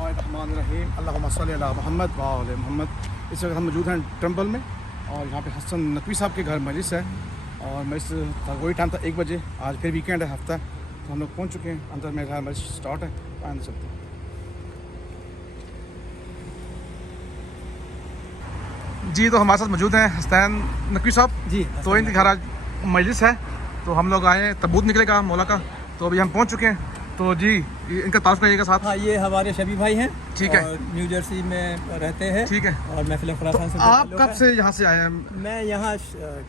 बिस्मिल्लाहिर्रहमानिर्रहीम अल्लाहुम्मा सल्ली अला मोहम्मद व आले मोहम्मद। इस वक्त हम मौजूद हैं ट्रम्बल में और यहाँ पे हसन नकवी साहब के घर मजलिस है और मजलिस वही टाइम था 1 बजे। आज फिर वीकेंड है, हफ्ता, तो हम लोग पहुँच चुके हैं अंदर। मेरे घर मजलिस स्टार्ट है, आने चलते हैं। जी तो हमारे साथ मौजूद हैं हसन नकवी साहब जी। तो इनके घर आज मजलिस है, तो हम लोग आए हैं, तबूत निकलेगा मौला का, तो अभी हम पहुँच चुके हैं। तो जी इनका तारुफ करिएगा साथ। हाँ, ये हमारे शबी भाई हैं, ठीक है, न्यू जर्सी में रहते हैं, ठीक है। और महफिल खुरासान तो से आप कब से यहाँ से आए हैं? मैं यहाँ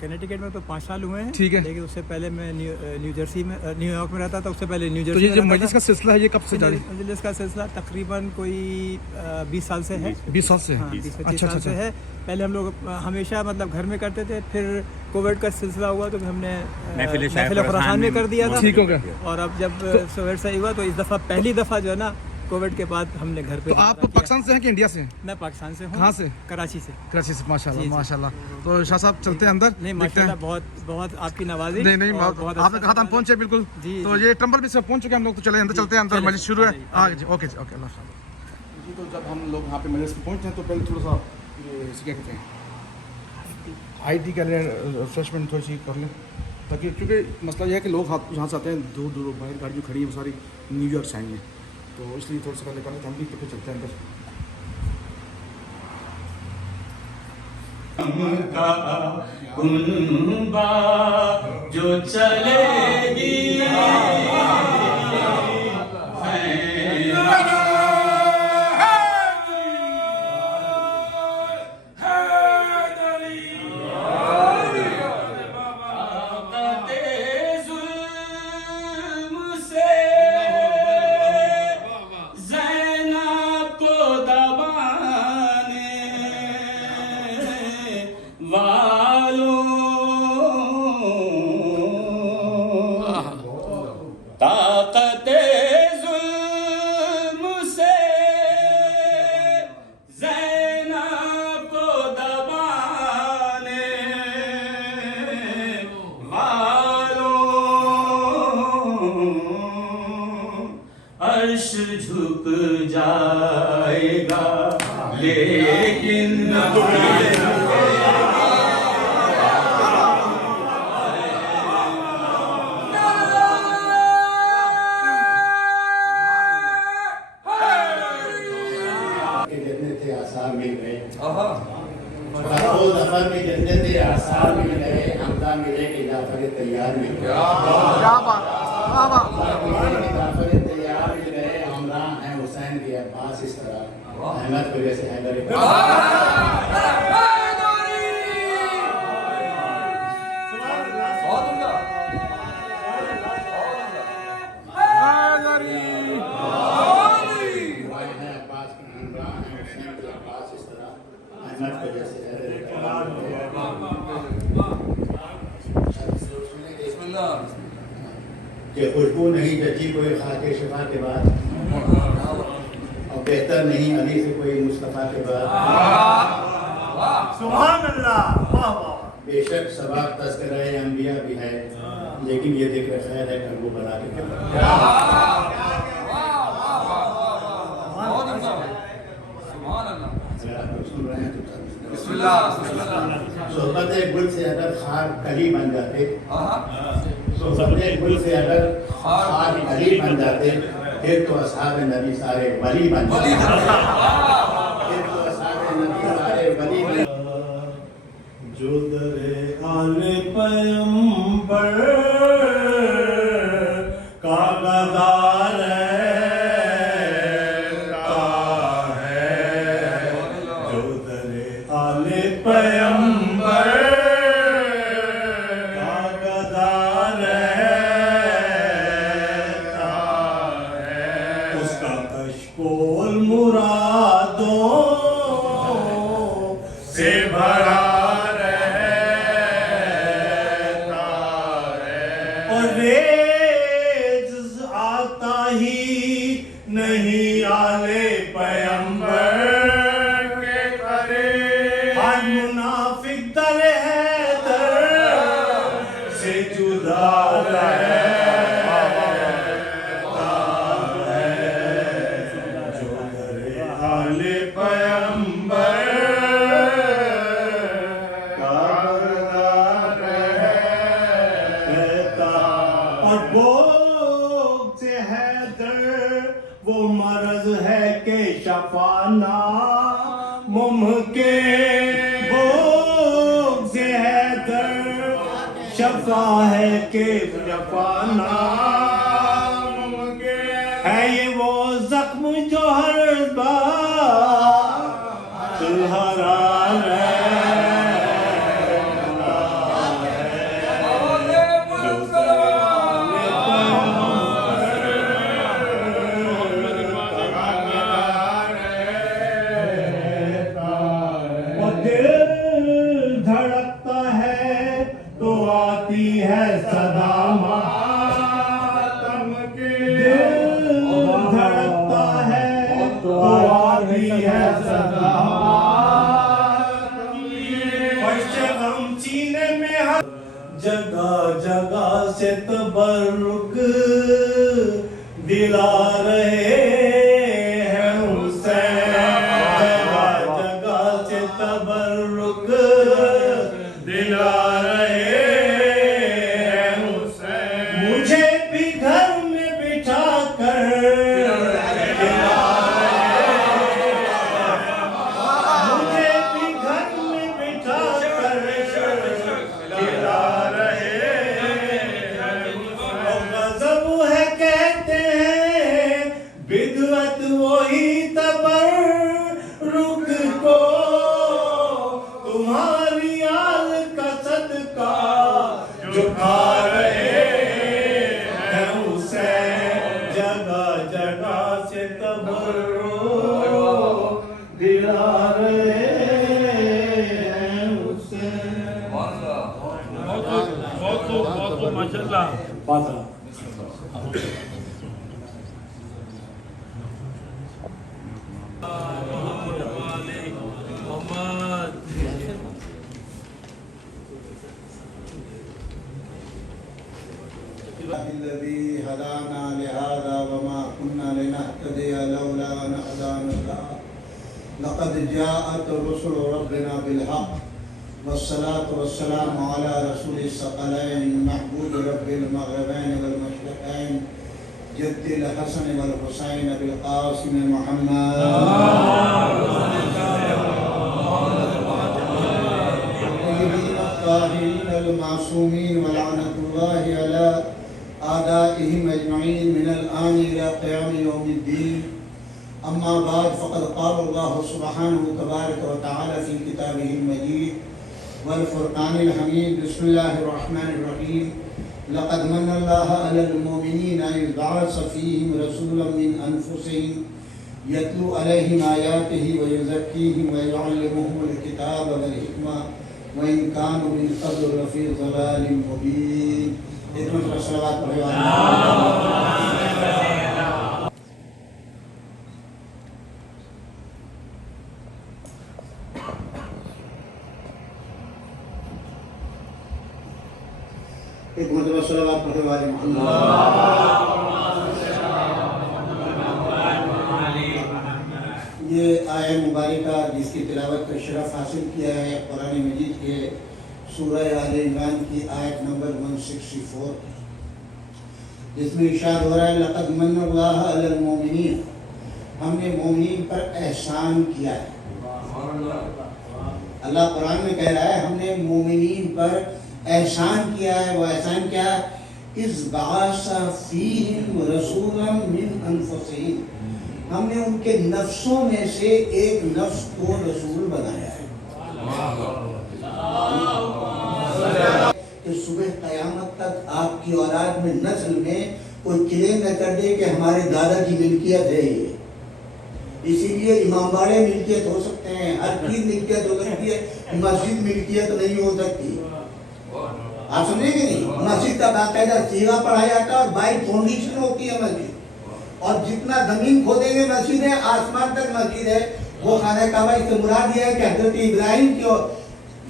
कनेटिकट में तो 5 साल हुए हैं, ठीक है। लेकिन उससे पहले मैं न्यू जर्सी में, न्यूयॉर्क में रहता था। उससे पहले न्यू तो जर्सी ये जो मजलिस का सिलसिला है ये कब से जारी? मजलिस का सिलसिला तकरीबन कोई 20 साल से है। 20 साल से? हाँ, 20-25 साल से है। पहले हम लोग हमेशा मतलब घर में करते थे, फिर कोविड का सिलसिला हुआ तो हमने महफिल खुरासान में कर दिया था, ठीक हो गया। और अब जब कोविड सही हुआ तो इस दफ़ा पहली दफ़ा जो है ना कोविड के बाद हमने घर पे। तो आप पाकिस्तान से हैं कि इंडिया से? मैं पाकिस्तान से हूँ। कहाँ से? कराची से। कराची से, माशाल्लाह माशाल्लाह। तो शाह साहब चलते हैं अंदर। नहीं माशाल्लाह, बहुत बहुत आपकी नवाजी। नहीं आपने कहा था हम पहुंचे बिल्कुल जी। तो ये ट्रम्बल भी से पहुंच चुके हम लोग, तो चले अंदर चलते हैं, अंदर मजलिस शुरू है। आगे जी, ओके जी, ओके, अल्लाह जी। तो जब हम लोग यहाँ पे मजलिस में पहुंचे हैं तो पहले थोड़ा सा क्या कहते हैं IT कर लें, रिफ्रेशमेंट थोड़ी सी कर लें, ताकि क्योंकि मसला यह है कि लोग यहाँ से आते हैं दूर दूर, बाहर गाड़ी जो खड़ी है वो सारी न्यूयॉर्क से आई हैं, तो इसलिए थोड़ा सा पहले कर लेते हैं हम भी, फिर चलते हैं अंदर। जो चलेगी अर्श झुक जाएगा लेकिन जन्नत आसार मिल गए, ज़फ़र में जन्नत आसार मिल गए, हमदा मिले कि जाफर तैयार मिल गए, जाफर तैयार मिल गए, हमरा हैं हुसैन के अब्बास इस तरह, अहमद को जैसे कि खुशबू नहीं जची कोई खाके शिफा के बाद, और बेहतर नहीं अली से कोई मुस्तफ़ा के बाद। सुभान अल्लाह। बेशक सबा तज़किरा अंबिया भी है, लेकिन ये जिक्र खैर है कल वो बला के सुन रहे हैं तो सोहबत गुल से अगर खार कली बन जाते, सोहबत गुल से अगर खार कली बन जाते, फिर तो असहाब नबी सारे वली बन जाते, फिर तो असहाब नबी सारे वली बन। जो दरे आले पैगंबर का गदार पैगंबर का गदार रहता है, उसका कशकोल मुरादों से भरा रहता है, और रेज आता ही नहीं आले पैगंबर के करीब। मुनाफिक दर है दर से जुदा रहता है, जो दर جفانا ممکن بغض حیدر شفا ہے کہ جفانا ممکن ہے یہ وہ زخم جو ہر بار حرام ہے جگہ جگہ سے تبرک دلا رہے ہیں حسین جگہ جگہ سے تبرک دلا رہے ہیں حسین مجھے بھی گھر میں بٹھا کر مجھے بھی گھر میں بٹھا کر وہی تبرک کو تمہاری آل کا صدقہ جو کھا رہے ہیں حسین جگہ جگہ سے تبرک دلا رہے ہیں حسین بہت ماشاءاللہ الذي هدانا لهذا وما كنا لنهتدي لولا أن هدانا الله لقد جاءت رسل ربنا بالحق والصلاة والسلام على رسول الثقلين محبوب رب المغربين والمشرقين جد الحسن والحسين بالقاسم محمد الطيبين الطاهرين المعصومين ولعنة الله على أعدائهم أجمعين من الآن إلى قيام يوم الدين أما بعد فقد قال الله سبحانه تبارك وتعالى في كتابه المجيد والفرقان الحميد بسم الله الرحمن الرحيم لقد من الله على المؤمنين إذ بعث فيهم رسولا من أنفسهم يتلو عليهم آياته ويزكيهم ويعلمهم الكتاب والحكمة وإن كانوا من قبل لفي ضلال مبين. ایک مرتبہ صلوات پڑھے ایک مرتبہ صلوات پڑھے والے یہ آیہ مبارکہ جس کی تلاوت کا شرف حاصل کیا ہے قرآن مجید کے سورہ آل عمران کی آیت نمبر 164 جس میں ارشاد ہو رہا ہے لقد من اللہ علی المؤمنین ہم نے مومنین پر احسان کیا ہے. اللہ قرآن میں کہہ رہا ہے ہم نے مومنین پر احسان کیا ہے. وہ احسان کیا ہے اذ بعث فیہم رسولا من انفسہم ہم نے ان کے نفسوں میں سے ایک نفس کو رسول بنایا ہے کہ صبح قیامت تک آپ کی اولاد میں نسل میں کوئی کلیم نہ کر دے کہ ہمارے دادا کی ملکیت ہے یہ. اسی لیے امام باڑے ملکیت ہو سکتے ہیں, ہر چیز ملکیت ہو سکتی ہے, مسجد ملکیت نہیں ہو سکتی. آپ سمجھیں گے نہیں, مسجد کا باقاعدہ سیگا پڑھا جاتا ہے اور بائی فاؤنڈیشن ہوتی ہے مسجد, اور جتنا زمین کھودیں گے مسجد ہے, آسمان تک مسجد ہے. وہ خانہ کعبہ اس سے مراد یہ ہے کہ حضرت ابراہیم کی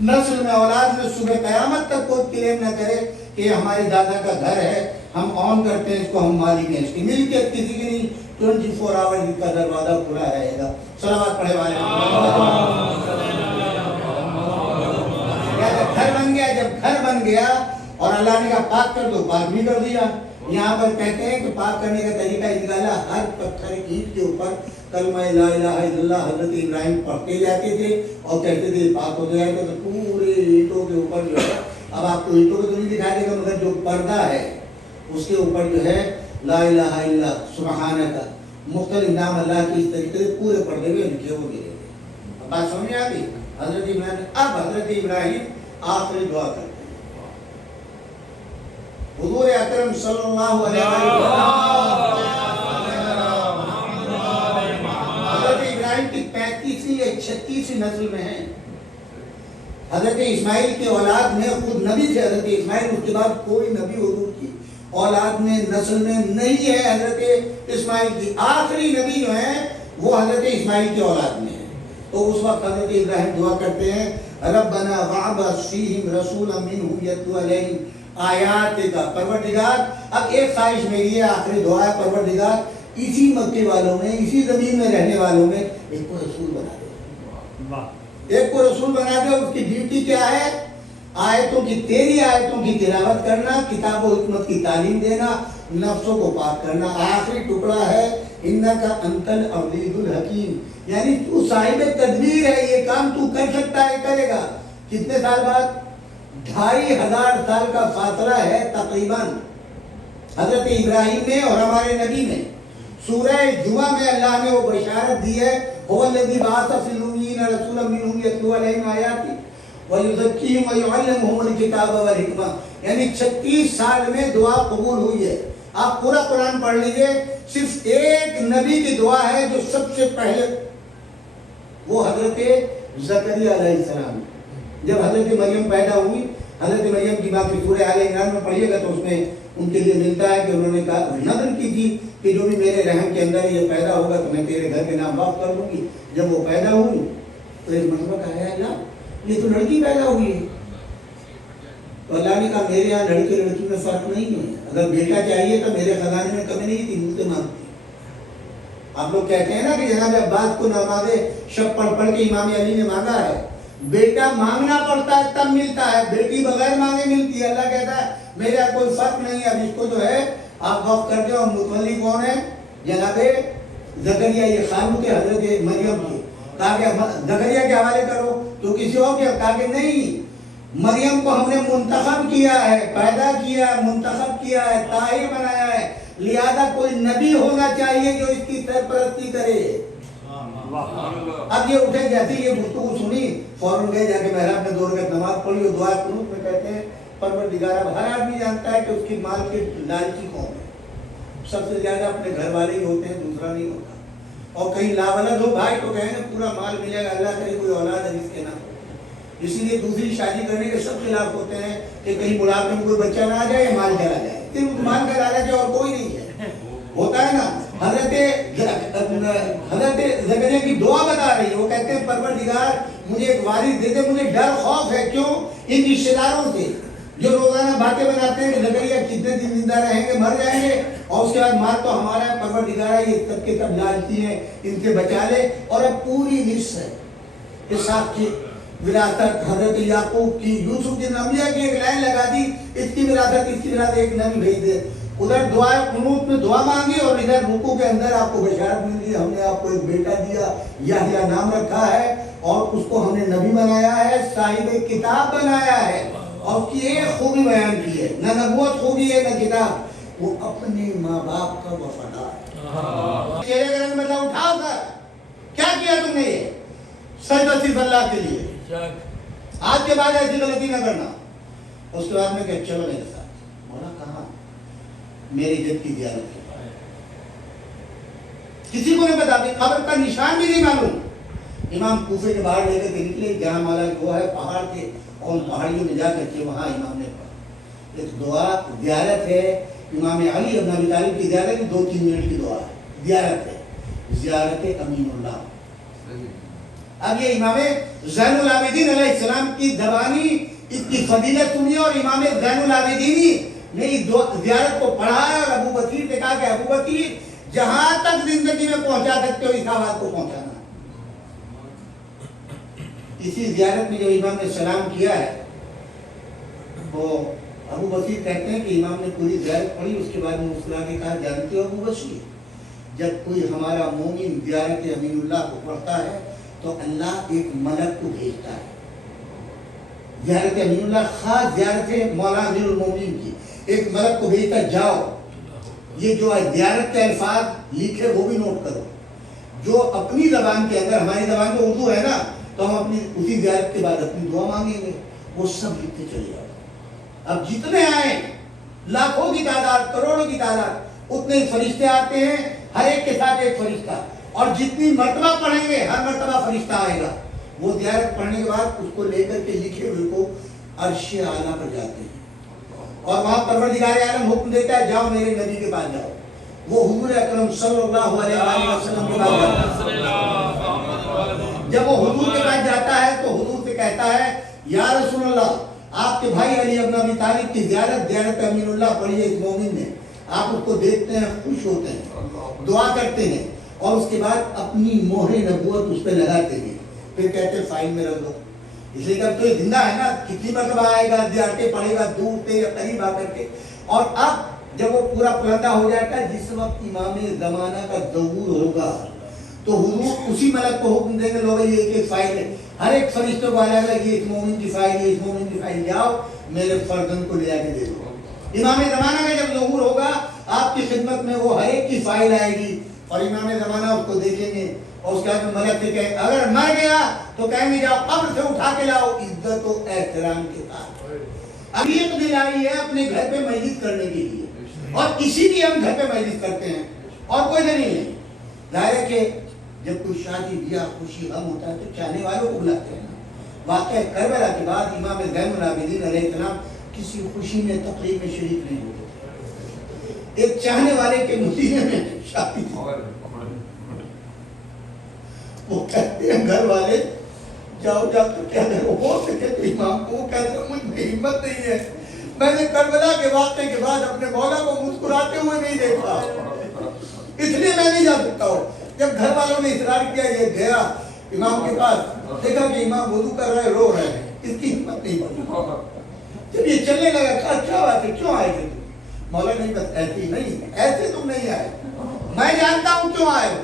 نسل میں اولاد میں صبح قیامت تک کوئی کلیم نہ کرے کہ یہ ہماری دادا کا گھر ہے, ہم آن کرتے ہیں اس کو, ہم مالک ہیں, اس کی ملکیت کسی کی نہیں. 24 آور کا دروازہ کھلا رہے گا. صلوات پڑھے والے گھر بن گیا. جب گھر بن گیا اور اللہ نے کہا پاک کر دو, پاک بھی کر دیا. یہاں پر کہتے ہیں کہ پاک کرنے کا طریقہ نکالا, ہر پتھر اینٹ کے اوپر कलमा ला इलाहा इल्लल्लाह हजरत इब्राहिम पढ़ते जाते थे और कहते थे पाक हो जाएगा, तो पूरे ईंटों के ऊपर जो है, अब आपको ईंटों को तो नहीं दिखाई देगा, मगर जो पर्दा है उसके ऊपर जो है ला इलाहा इल्ला सुब्हानका मुख्तलिफ नाम अल्लाह की इस तरीके से पूरे पर्दे में लिखे हुए मिले थे। बात समझ में आ गई? हजरत इब्राहिम, अब हजरत इब्राहिम आखिरी दुआ करते हैं। हुजूर अकरम सल्लल्लाहु अलैहि वसल्लम हजरत इब्राहिम की 35वीं या 36वीं नस्ल में है। हजरत इस्माइल की औलाद में खुद नबी थे हजरत इस्माइल, उसके बाद कोई नबी हुजूर की औलाद में नस्ल में नहीं है। हजरत इस्माइल की आखिरी नबी जो है वो हजरत इस्माइल की औलाद में है। तो उस वक्त हजरत इब्राहिम दुआ करते हैं, रब्बना वअबअस फीहिम रसूलन मिनहुम यतलू अलैहिम आयातिका, परवरदिगार अब एक ख्वाहिश मेरी है, आखिरी दुआ है, परवरदिगार इसी मक्के वालों में, इसी जमीन में रहने वालों में एक को रसूल बना दे, एक को रसूल बना दे। उसकी ड्यूटी क्या है? आयतों की, तेरी आयतों की तिलावत करना, किताब और हिकमत की तालीम देना, नफ्सों को पाक करना। आखिरी टुकड़ा है इन्नका अंतल अज़ीज़ुल हकीम, यानी तू साहिब तदबीर है, ये काम तू कर सकता है, करेगा। कितने साल बाद? 2500 साल का फासला है तकरीबन हजरत इब्राहिम में और हमारे नबी में। सूरह जुमा में अल्लाह ने वो बशारत दी है, हुवल्लज़ी बअसा फ़िल उम्मिय्यीन रसूलन मिनहुम यतलू अलैहिम आयातिही व युज़क्कीहिम व युअल्लिमुहुमुल किताब वल हिकमा, यानी 36 साल में दुआ कबूल हुई है। आप पूरा कुरान पढ़ लीजिए, सिर्फ एक नबी की दुआ है जो सबसे पहले, वो हजरत ज़करिया अलैहिस्सलाम। जब हजरत मरियम पैदा हुई, हजरत मरियम की बात सूरह आले इमरान में पढ़िएगा तो उसमें उनके लिए मिलता है कि उन्होंने कहा, नज़र की थी कि जो भी मेरे रहम के अंदर ये पैदा होगा तो मैं तेरे घर के नाम वाक़ कर दूंगी। जब वो पैदा हुई तो एक मसला कहा, अल्लाह ये तो लड़की पैदा हुई है। तो अल्लाह ने कहा, मेरे यहाँ लड़के लड़की में फर्क नहीं है, अगर बेटा चाहिए तो मेरे खजाने में कमी नहीं थी, मुझसे मांगती। आप लोग कहते हैं ना कि जनाब अब्बास को ना मांगे, शब पढ़ पढ़ के इमाम अली ने मांगा है। बेटा मांगना पड़ता है तब मिलता है, बेटी बगैर मांगे मिलती है। अल्लाह कहता है मेरे यहाँ कोई फर्क नहीं है, अब इसको जो है आप वक्त कर दो। मुतवल्ली कौन है? जनाबे ज़करिया, ये खानू के हजरत मरियम की। कहा कि ज़करिया के हवाले करो, तो किसी और के? कहा कि नहीं, मरियम को हमने मुंतखब किया है, पैदा किया है, मुंतखब किया है, ताहिर बनाया है, लिहाजा कोई नबी होना चाहिए जो इसकी सरपरस्ती करे। अब ये उठे, जैसे ये गुफ्तगू सुनी, फौरन गए जाके महराब में 2 रकात नमाज पढ़ी और दुआ कुनूत में कहते हैं, परवरदिगार, अब हर आदमी जानता है कि उसकी माल के लालची कौन है। सबसे ज्यादा अपने घर वाले ही होते हैं, दूसरा नहीं होता। और कहीं लावलद हो भाई तो कहेंगे पूरा माल मिलेगा, अल्लाह करे कोई औलाद है जिसके ना। इसीलिए दूसरी शादी करने के सब खिलाफ होते हैं कि कहीं बुढ़ापे में कोई बच्चा ना आ जाए या माल चला जाए, सिर्फ माल का लालच है और कोई नहीं है। होता है ना। हजरत ज़करिया की दुआ बता रही है, वो कहते हैं परवरदिगार मुझे एक वारिस दे दे, मुझे डर खौफ है। क्यों? इन रिश्तेदारों से जो रोजाना बातें बनाते हैं कि ज़करिया कितने दिन जिंदा रहेंगे, मर जाएंगे, और उसके बाद माल तो हमारा है, परवरदिगार ये सब के सब लालची हैं, इनसे बचा ले। और अब पूरी हिस्स है इसहाक की विरासत, हजरत याकूब की, यूसुफ जिन अंबिया की एक लाइन लगा दी, इसकी विरासत, इसकी विरासत, एक नबी भेज दे। उधर दुआ कुनूत में दुआ मांगी और इधर रुकू के अंदर आपको बशारत मिल गई, हमने आपको एक बेटा दिया, याह्या नाम रखा है, और उसको हमने नबी बनाया है, साहिब किताब बनाया है, और उसकी एक खूबी बयान की है, न नबूवत खूबी है न किताब, वो अपने माँ बाप का वफादार। चेहरे का रंग मतलब उठाओ कर, क्या किया तुमने? ये सजदा सिर्फ अल्लाह के लिए, आज के बाद ऐसी गलती न करना। उसके बाद में क्या, चलो मेरे साथ। बोला कहाँ? मेरी जद की ज़ियारत के बाद। किसी को नहीं बता दी, खबर का निशान भी नहीं मालूम। इमाम कूफे के बाहर लेकर के निकले, जहाँ माला वो है पहाड़ के, और पहाड़ियों में जाकर के वहाँ इमाम ने पढ़ा एक दुआ, ज़ियारत है। इमाम अली इब्न अबी तालिब की ज़ियारत 2-3 मिनट की दुआ है, ज़ियारत है, ज़ियारत अमीनुल्लाह। अब ये इमाम ज़ैनुल आबिदीन अलैहिस्सलाम की ज़बानी इसकी फजीलत सुनी, और इमाम ज़ैनुल आबिदीन ने इस ज़ियारत को पढ़ा है, और अबू बकीर ने कहा कि अबू बकीर जहां तक जिंदगी में पहुंचा सकते हो इस आवाज को पहुंचाना। इसी ज़ियारत में जो इमाम ने सलाम किया है, वो अबू बकीर कहते हैं कि इमाम ने पूरी ज़ियारत पढ़ी, उसके बाद में मुस्कुरा के कहा, जानते हो अबू बशीर, جب کوئی ہمارا مومن زیارت امین اللہ کو پڑھتا ہے تو اللہ ایک ملک کو بھیجتا ہے. زیارت امین اللہ خاص زیارت ہے مولانا امیر المومنین کی. ایک ملک کو بھیجتا ہے جاؤ یہ جو زیارت کے الفاظ لکھے وہ بھی نوٹ کرو. جو اپنی زبان کے اندر ہماری زبان تو اردو ہے نا تو ہم اپنی اسی زیارت کے بعد اپنی دعا مانگیں گے وہ سب لکھتے چلے جاؤ. اب جتنے آئے لاکھوں کی تعداد کروڑوں کی تعداد اتنے فرشتے آتے ہیں ہر ایک کے ساتھ ایک فرشتہ اور جتنی مرتبہ پڑھیں گے ہر مرتبہ فرشتہ آئے گا. وہ زیارت پڑھنے کے بعد اس کو لے کر کے لکھے ہوئے کو عرش اعلیٰ پر جاتے ہیں اور وہاں پروردگار عالم حکم دیتا ہے جاؤ میرے نبی کے پاس جاؤ. وہ حضور اکرم صلی اللہ علیہ وسلم کے پاس جاتا ہے. جب وہ حضور کے پاس جاتا ہے تو حضور سے کہتا ہے یا رسول اللہ آپ کے بھائی علی ابن ابی طالب کی زیارت امین اللہ پڑھی ہے اس مومن نے. آپ اس کو دیکھتے ہیں خوش ہوتے ہیں دعا کرتے ہیں اور اس کے بعد اپنی مہر نبوت اس پہ لگاتے ہیں. پھر کہتے ہیں فائل میں رکھ دو. اس لیے جب تو یہ زندہ ہے نا کتنی مرتبہ آئے گا زیارتیں پڑھے گا دور سے یا قریب آ کر کے. اور اب جب وہ پورا پلندہ ہو جاتا ہے جس وقت امام زمانہ کا ظہور ہوگا تو حضور اسی ملک کو حکم دیں گے لو بھائی ایک ایک فائل ہے ہر ایک فرشتے کو آئے گا یہ اس مومن کی فائل ہے اس مومن کی فائل جاؤ میرے فرزند کو لے آ کے دے دو. امام زمانہ کا جب ظہور ہوگا آپ کی خدمت میں وہ ہر ایک کی فائل آئے گی اور امام زمانہ اس کو دیکھیں گے اور اس کے بعد ملک سے کہیں اگر مر گیا تو کہیں گے جاؤ قبر سے اٹھا کے لاؤ عزت و احترام کے ساتھ. اب یہ دل آئی ہے اپنے گھر پہ مجلس کرنے کے لیے اور اسی لیے ہم گھر پہ مجلس کرتے ہیں اور کوئی نہیں ہے. ظاہر ہے کہ جب کوئی شادی بیاہ خوشی غم ہوتا ہے تو چاہنے والوں کو بلاتے ہیں. واقعہ کربلا کے بعد امام زین العابدین علیہ السلام کسی خوشی میں تقریب میں شریک نہیں ہوتے. ایک چاہنے والے کے مدینے میں شادی تھی. وہ کہتے ہیں گھر والے جاؤ جا کر کیا کرو ہو سکے تو امام کو. وہ کہتے ہیں مجھ میں ہمت نہیں ہے میں نے کربلا کے واقعے کے بعد اپنے مولا کو مسکراتے ہوئے نہیں دیکھا اس لیے میں نہیں جا سکتا ہوں. جب گھر والوں نے اصرار کیا یہ گیا امام کے پاس دیکھا کہ امام وضو کر رہے رو رہے ہیں اس کی ہمت نہیں بڑی. جب یہ چلنے لگا اچھا بات ہے کیوں آئے تھے مولا نہیں بس ایسے ہی نہیں ایسے تم نہیں آئے میں جانتا ہوں کیوں آئے ہو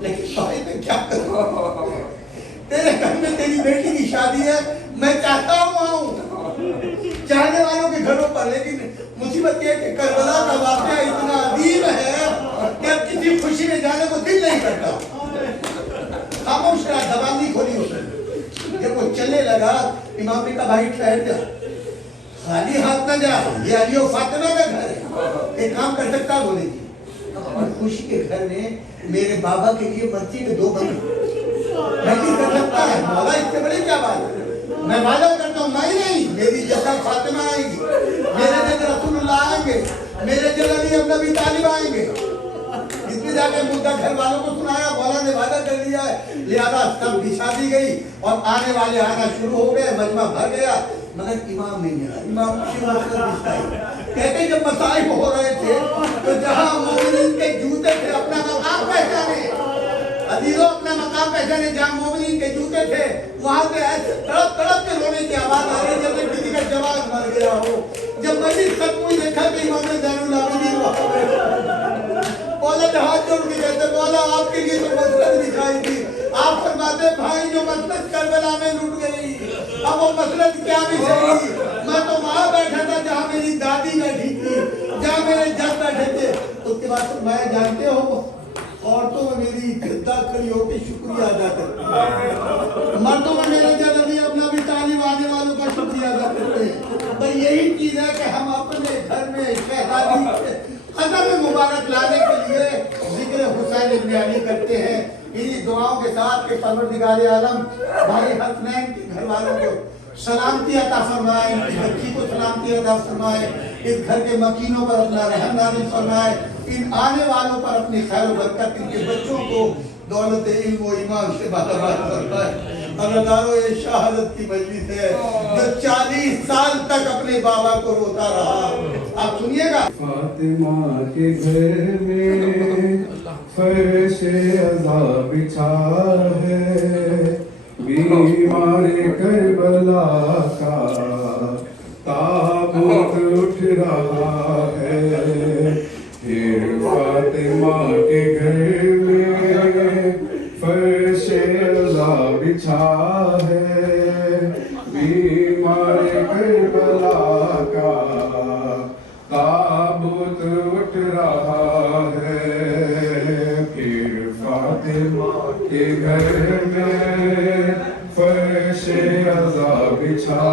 لیکن بھائی میں کیا کروں تیرے گھر میں تیری بیٹی کی شادی ہے میں چاہتا ہوں آؤں چاہنے والوں کے گھروں پر. لیکن مصیبت یہ کہ کربلا کا واقعہ اتنا عظیم ہے کہ اب کسی خوشی میں جانے کو دل نہیں کرتا. خاموش رہا زبان نہیں کھولی اسے. جب وہ چلنے لگا امام نے کہا بھائی ٹھہر جا خالی ہاتھ نہ جا یہ علی و فاطمہ کا گھر ہے ایک کام کر سکتا بولے جی اور خوشی کے گھر میں میرے بابا کے لیے بچی میں 2 بچے میں نہیں کر سکتا ہے مولا اس سے بڑی کیا بات ہے. میں وعدہ کرتا ہوں میں نہیں میری جگہ فاطمہ آئے گی میرے جگہ رسول اللہ آئیں گے میرے جگہ علی ابن ابی طالب آئیں گے. اس میں جا کے مدعا گھر والوں کو سنایا مولا نے وعدہ کر لیا ہے لہذا سب بچھا دی گئی اور آنے والے آنا شروع ہو گئے مجمع بھر گیا مگر امام نہیں آیا. امام کی مقصد بچھائی کہتے جب مسائل ہو رہے تھے تو جہاں مومنین کے جوتے تھے اپنا مقام پہچانے عزیزوں اپنا مقام پہچانے جہاں مومنین کے جوتے تھے وہاں سے ایسے تڑپ تڑپ کے رونے کی آواز آ رہی جب کسی کا جواز مر گیا ہو. جب مجلس ختم ہوئی دیکھا کہ امام زین العابدین وہاں پہ مولا نے ہاتھ جوڑ کے کہتے مولا آپ کے لیے تو مسلط دکھائی تھی آپ فرماتے بھائی جو مسلط کربلا میں لٹ گئی اب وہ مسلط کیا بھی صحیح میں تو وہاں بیٹھا تھا جہاں میری دادی بیٹھی تھی جہاں میرے جد بیٹھے تھے. اس کے بعد میں جانتے ہو عورتوں میں میری گدا کھڑی ہو کے شکریہ ادا کرتی ہے مردوں میں میرے جد علی ابن ابی طالب آنے والوں کا شکریہ ادا کرتے ہیں. بھئی یہی چیز ہے کہ ہم اپنے گھر میں شہزادی قدم مبارک لانے کے لیے ذکر حسین ابن علی کرتے ہیں انہی دعاؤں کے ساتھ کہ پروردگار عالم بھائی حسنین کے گھر والوں کو سلامتی عطا فرمائے ان کی بچی کو سلامتی عطا فرمائے اس گھر کے مکینوں پر اپنا رحم نازل فرمائے ان آنے والوں پر اپنی خیر و برکت ان کے بچوں کو دولت علم و ایمان سے بہتر فرمائے. عزادارو یہ شہادت کی مجلس ہے جو 40 سال تک اپنے بابا کو روتا رہا. آپ سنیے گا فاطمہ کے گھر میں فرش عزا بچھا ہے بیمار کربلا کا تابوت اٹھ رہا ہے. پھر فاطمہ کے گھر ताबूत उठ रहा है, फिर फातिमा के घर में फर्श अज़ा बिछा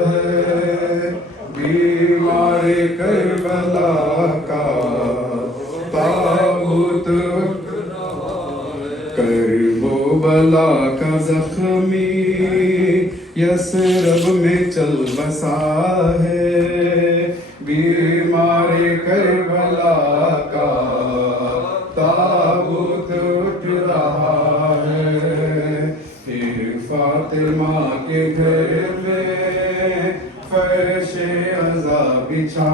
है, बीमार करबला का ताबूत उठ रहा है, करबो बला का जख्मी यसरब में चल बसा है, बीमार करबला का ताबूत उठ रहा है, फिर फातिमा के घर में फर्श अज़ा बिछा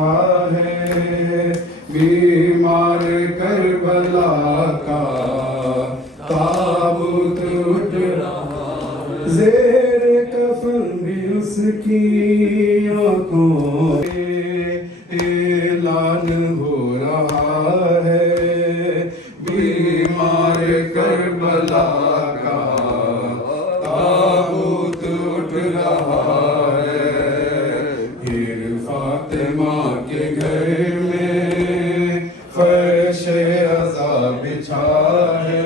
है, बीमार करबला का ताबूत उठ रहा है, ज़ेर कफन भी उसकी आँखों ऐलान हो रहा है, बीमार करबला का ताबूत उठ रहा है, फिर फातिमा के घर में फर्श अज़ा बिछा है,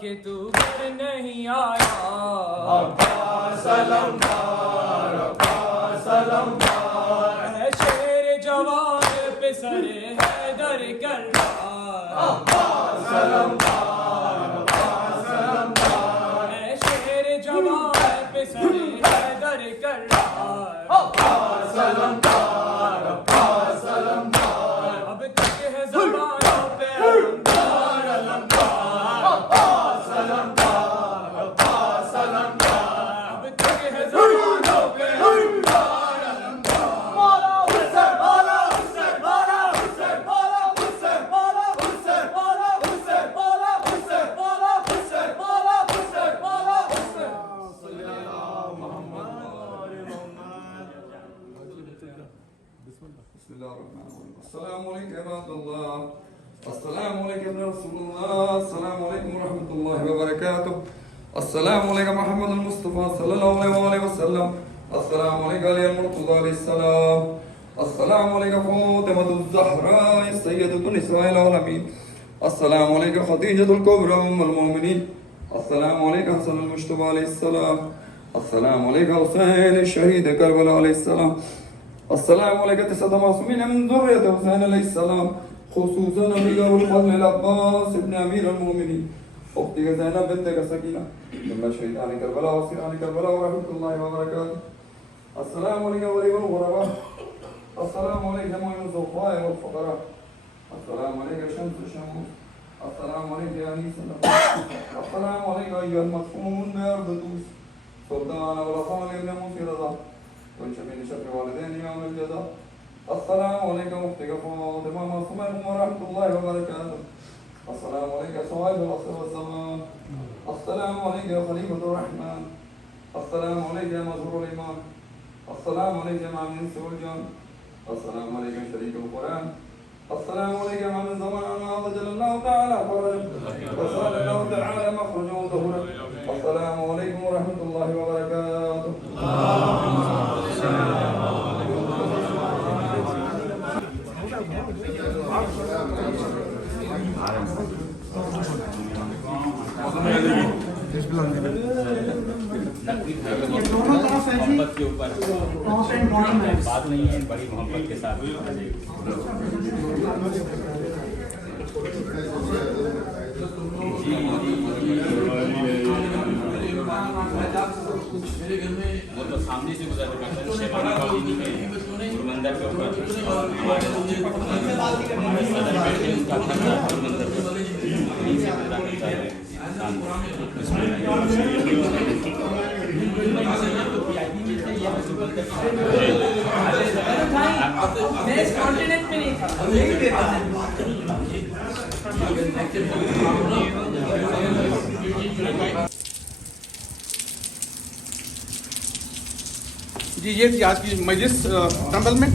के तू घर नहीं आया, है शेर जवान पे सरे हैदर कर है शेर जवान पे सरे हैदर कर अब तक है ज़बानों पे السلام عليكم عباد الله، السلام عليكم يا رسول الله، السلام عليكم ورحمة الله وبركاته، السلام عليكم محمد المصطفى صلى الله عليه وسلم، السلام عليكم علي المرتضى عليه السلام، السلام عليكم فاطمة الزهراء سيدة نساء العالمين، السلام عليكم خديجة الكبرى أم المؤمنين، السلام عليكم حسن المجتبى عليه السلام، السلام عليكم حسين الشهيد كربلاء عليه السلام، السلام عليكم تسعة معصومين من ذرية حسين عليه السلام، خصوصا أبي أبو الفضل العباس ابن أمير المؤمنين، أختي زينب بنت سكينة ثم شهيدان كربلاء وسيران كربلاء ورحمة الله وبركاته. السلام عليكم ولي الغرباء الضعفاء والفقراء السلام عليك شمس الشمس السلام عليك يا أنيس الأخلاق السلام عليك أيها المصفوم بأرض سلطان ورحمة ابن موسى رضا وانشف من شر والدين يوم الجزاء السلام عليك مفتك فاطمة معصومة ورحمة الله وبركاته السلام عليك صاحب العصر والزمان السلام عليك يا خليفة الرحمن السلام عليك يا مظهور الإيمان السلام عليك يا معين الإنس والجن السلام عليك يا شريك القرآن السلام عليك يا معين الزمان عز جل الله تعالى فرجك وسأل الله تعالى مخرجه وظهورك السلام عليكم ورحمة الله وبركاته मोहब्बत के ऊपर बात नहीं है, बड़ी मोहब्बत के साथ वो तो सामने से गुजर रहा था मंदिर के ऊपर सदर बैठे उसका खर्चा मंदिर के ऊपर जी ये थी आज की मजलिस टंबल में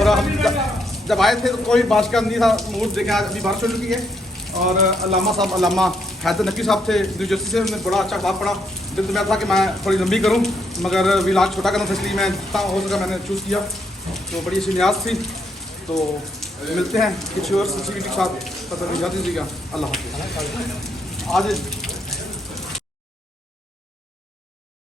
और हम जब आए थे तो कोई बारिश का नहीं था मूड देखे आज अभी बारिश हो चुकी है और अल्लामा साहब अल्लामा हैदर नकी साहब थे न्यू जर्सी से, उन्होंने बड़ा अच्छा ख्वाब पढ़ा। दिल तो मैं था कि मैं थोड़ी लंबी करूं मगर विलाज छोटा करना था इसलिए मैं जितना हो सका मैंने चूज़ किया। तो बड़ी अच्छी न्याज थी। तो मिलते हैं कुछ और सिक्योरिटी के साथ, तब तक इजाज़त दीजिएगा। अल्लाह हाफ़िज़। आज